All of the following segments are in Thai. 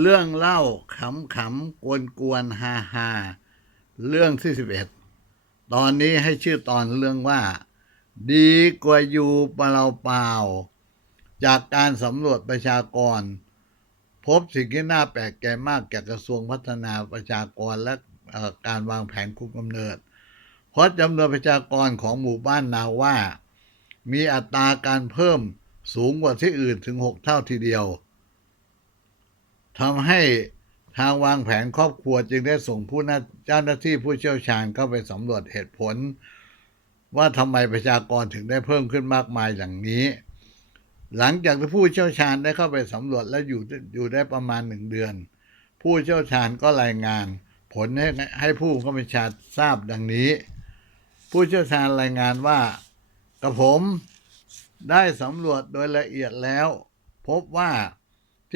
เรื่องเล่าขำขำกวนกวนฮาฮาเรื่องที่สิบเอ็ดตอนนี้ให้ชื่อตอนเรื่องว่า ดีกว่าอยู่เปล่าเปล่าๆจากการสำรวจประชากร พบสิ่งที่น่าแปลกใจมากเกี่ยวกับกระทรวงพัฒนาประชากรและการวางแผนคุมกำเนิด เพราะจำนวนประชากรของหมู่บ้านนาว่า มีอัตราการเพิ่มสูงกว่าที่อื่นถึงหกเท่าทีเดียว ทำให้ทางวางแผนครอบครัวจึงได้ส่งผู้นเจ้าหน้าที่ผู้เชี่ยวชาญเข้าไปสำรวจเหตุผล ว่าทำไมประชากรถึงได้เพิ่มขึ้นมากมายอย่างนี้ หลังจากที่ผู้เชี่ยวชาญได้เข้าไปสำรวจและอยู่อยู่ได้ประมาณหนึ่งเดือน ผู้เชี่ยวชาญก็รายงาน ผลให้ให้ผู้เข้าไปชาทราบดังนี้ ผู้เชี่ยวชาญรายงานว่ากับผมได้สำรวจโดยละเอียดแล้ว พบว่า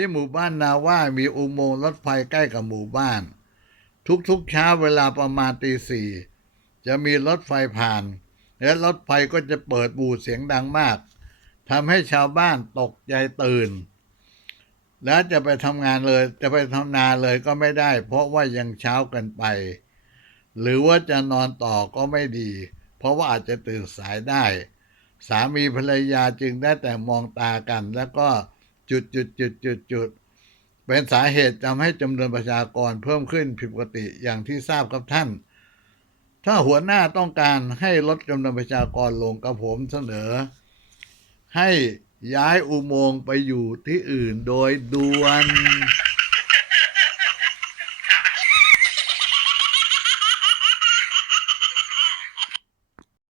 ที่หมู่บ้านนาว่ามีอุโมงค์รถไฟใกล้กับหมู่บ้าน ทุกๆเช้าเวลาประมาณตีสี่จะมีรถไฟผ่าน และรถไฟก็จะเปิดบูดเสียงดังมากทำให้ชาวบ้านตกใจตื่น แล้วจะไปทำงานเลยจะไปทำนาเลยก็ไม่ได้ เพราะว่ายังเช้ากันไป หรือว่าจะนอนต่อก็ไม่ดี เพราะว่าอาจจะตื่นสายได้ สามีภรรยาจึงได้แต่มองตากันแล้วก็ จุดจุดจุดจุดจุดเป็นสาเหตุทำให้จำนวนประชากรเพิ่มขึ้นผิดปกติอย่างที่ทราบครับท่าน ถ้าหัวหน้าต้องการให้ลดจำนวนประชากรลงกับผมเสนอ ให้ย้ายอุโมงค์ไปอยู่ที่อื่นโดยด่วน